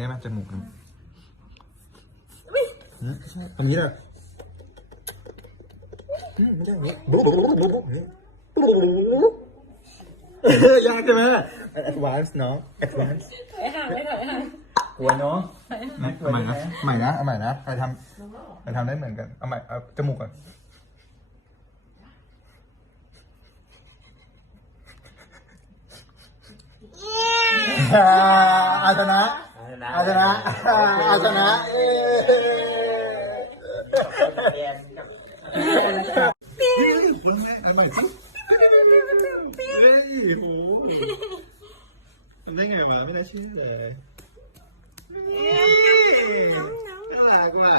ครับอืมไม่ใช่อันนี้นะอืมไม่ใช่อย่างนี้บุ๊บบุ๊บบุ๊บบุ๊บบุ๊บอย่างนี้ยากใช่ไหม advance เนาะ advance ถอยห่างไม่ถอยห่างกลัวเนาะเอาใหม่นะใหม่นะเอาใหม่นะใครทำใครทำได้เหมือนกันเอาใหม่เอาจมูกก่อนอาชนะ อาชนะอาชนะเอ้คนแม่อันใหม่สิเฮ้ยโหทำได้ไงวะไม่น่าเชื่อเลยน่ารักว่ะ